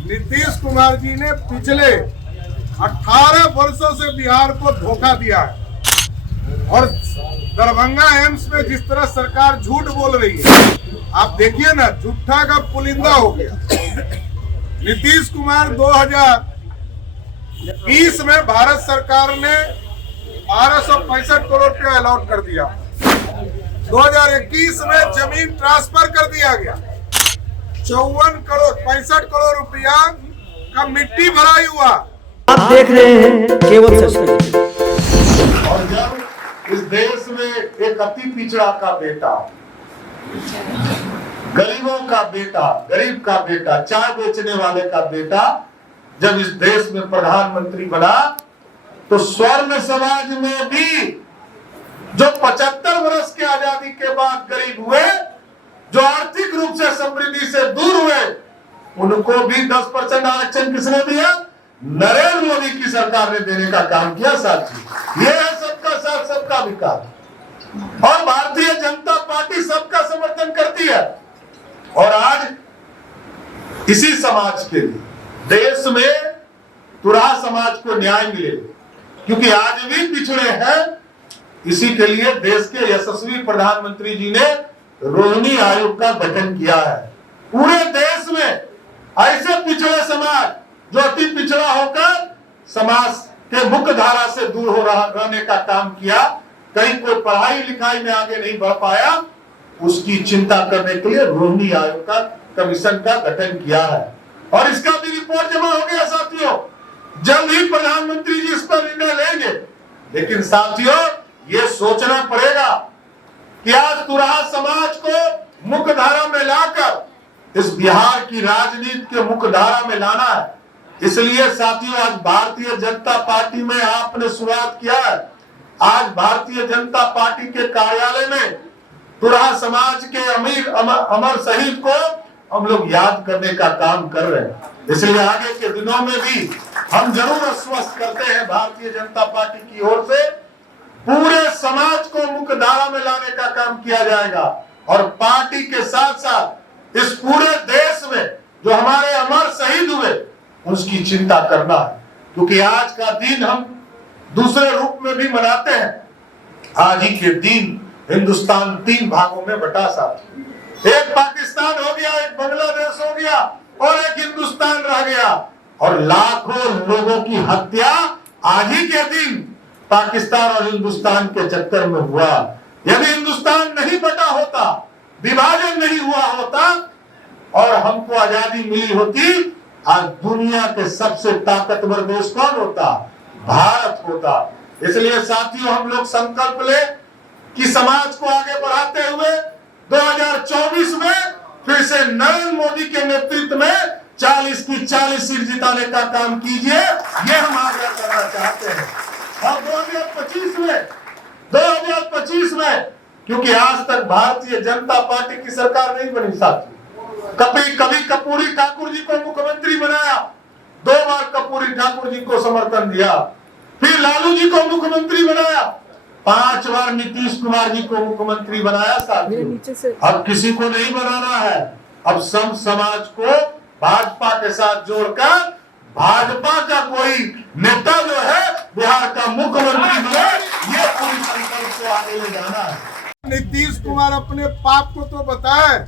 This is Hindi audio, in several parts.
नीतीश कुमार जी ने पिछले 18 वर्षों से बिहार को धोखा दिया है और दरभंगा एम्स में जिस तरह सरकार झूठ बोल रही है, आप देखिए ना, झूठा का पुलिंदा हो गया। नीतीश कुमार 2020 में भारत सरकार ने 1265 करोड़ रुपया अलॉट कर दिया। 2021 में जमीन ट्रांसफर कर दिया गया। 65 करोड़ रुपया का मिट्टी भराई हुआ। आप देख रहे हैं केवल सच। और जब इस देश में एक अति पिछड़ा का बेटा, गरीबों का बेटा, गरीब का बेटा, चाय बेचने वाले का बेटा जब इस देश में प्रधानमंत्री बना, तो स्वर्ण समाज में भी जो 75 वर्ष की आजादी के बाद गरीब हुए, जो आर्थिक रूप से समृद्धि से दूर हुए, उनको भी 10% आरक्षण किसने दिया? नरेंद्र मोदी की सरकार ने देने का काम किया। साथी, ये है सबका साथ सबका विकास। और भारतीय जनता पार्टी सबका समर्थन करती है। और आज इसी समाज के लिए देश में तुराह समाज को न्याय मिले, क्योंकि आज भी पिछड़े हैं। इसी के लिए देश के यशस्वी प्रधानमंत्री जी ने रोहिणी आयोग का गठन किया है। पूरे देश में ऐसे पिछड़े समाज जो अति पिछड़ा होकर समाज के मुख्य धारा से दूर हो रहने का काम किया, कहीं कोई पढ़ाई लिखाई में आगे नहीं बढ़ पाया, उसकी चिंता करने के लिए रोहिणी आयोग का कमीशन का गठन किया है। और इसका भी रिपोर्ट जमा हो गया साथियों। जल्द ही प्रधानमंत्री जी इस पर निर्णय लेंगे। लेकिन साथियों, ये सोचना पड़ेगा कि आज तुराह समाज को मुख्य धारा में लाकर इस बिहार की राजनीति के मुख्य धारा में लाना है। इसलिए साथियों, आज भारतीय जनता पार्टी में आपने शुरुआत किया है। आज भारतीय जनता पार्टी के कार्यालय में तुराह समाज के अमर शहीद को हम लोग याद करने का काम कर रहे हैं। इसलिए आगे के दिनों में भी हम जरूर आश्वस्त करते हैं, भारतीय जनता पार्टी की ओर से पूरे समाज को मुख्य धारा में लाने का काम किया जाएगा। और पार्टी के साथ साथ इस पूरे देश में जो हमारे अमर शहीद हुए, उसकी चिंता करना है। क्योंकि आज का दिन हम दूसरे रूप में भी मनाते हैं। आज ही के दिन हिंदुस्तान 3 भागों में बटा। साथ एक पाकिस्तान हो गया, एक बांग्लादेश हो गया और एक हिंदुस्तान रह गया। और लाखों लोगों की हत्या आज ही के दिन पाकिस्तान और हिंदुस्तान के चक्कर में हुआ। यदि हिंदुस्तान नहीं बटा होता, विभाजन नहीं हुआ होता और हमको आजादी मिली होती, आज दुनिया के सबसे ताकतवर देश कौन होता? भारत होता। इसलिए साथियों, हम लोग संकल्प ले कि समाज को आगे बढ़ाते हुए 2024 में फिर से नरेंद्र मोदी के नेतृत्व में 40 की 40 सीट जिताने का काम कीजिए। ये हम आग्रह करना चाहते हैं। और 2025 में क्योंकि आज तक भारतीय जनता पार्टी की सरकार नहीं बनी साथी। कभी कर्पूरी ठाकुर जी को मुख्यमंत्री बनाया, 2 बार कर्पूरी ठाकुर जी को समर्थन दिया, फिर लालू जी को मुख्यमंत्री बनाया, 5 बार नीतीश कुमार जी को मुख्यमंत्री बनाया साथियों। अब किसी को नहीं बनाना है। अब सब समाज को भाजपा के साथ जोड़कर भाजपा का कोई नेता जो है बिहार का मुख्यमंत्री बने, ये पूरी संकल्प को आगे ले जाना है। नीतीश कुमार अपने पाप को तो बताए।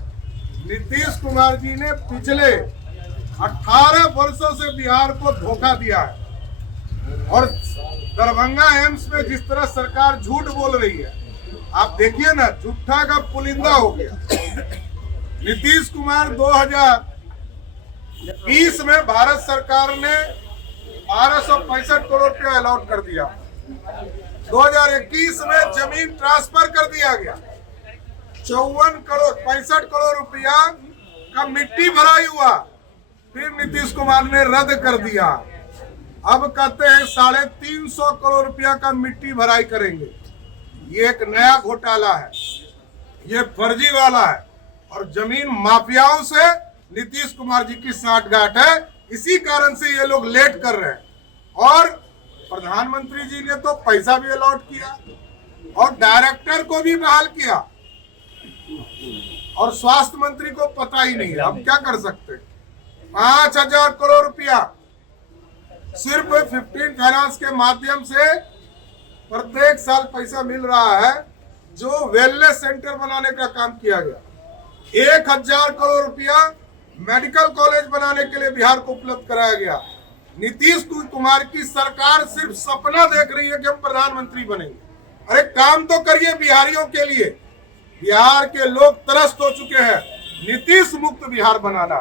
नीतीश कुमार जी ने पिछले 18 वर्षों से बिहार को धोखा दिया है और दरभंगा एम्स में जिस तरह सरकार झूठ बोल रही है, आप देखिए ना, झूठा का पुलिंदा हो गया। नीतीश कुमार 2020 में भारत सरकार ने 1265 करोड़ रुपया अलॉट कर दिया। 2021 में जमीन ट्रांसफर कर दिया गया। 65 करोड़ रुपया का मिट्टी भराई हुआ, फिर नीतीश कुमार ने रद्द कर दिया। अब कहते हैं 350 करोड़ रुपया का मिट्टी भराई करेंगे। ये एक नया घोटाला है, ये फर्जी वाला है और जमीन माफियाओं से नीतीश कुमार जी की साठगांठ है। इसी कारण से ये लोग लेट कर रहे हैं। और प्रधानमंत्री जी ने तो पैसा भी अलॉट किया और डायरेक्टर को भी बहाल किया और स्वास्थ्य मंत्री को पता ही नहीं है। हम क्या कर सकते हैं? 5,000 करोड़ रुपया सिर्फ 15 फाइनेंस के माध्यम से प्रत्येक साल पैसा मिल रहा है, जो वेलनेस सेंटर बनाने का काम किया गया। 1,000 करोड़ रुपया मेडिकल कॉलेज बनाने के लिए बिहार को उपलब्ध कराया गया। नीतीश कुमार की सरकार सिर्फ सपना देख रही है कि हम प्रधानमंत्री बनेंगे। अरे काम तो करिए बिहारियों के लिए। बिहार के लोग त्रस्त हो चुके हैं, नीतीश मुक्त बिहार बनाना।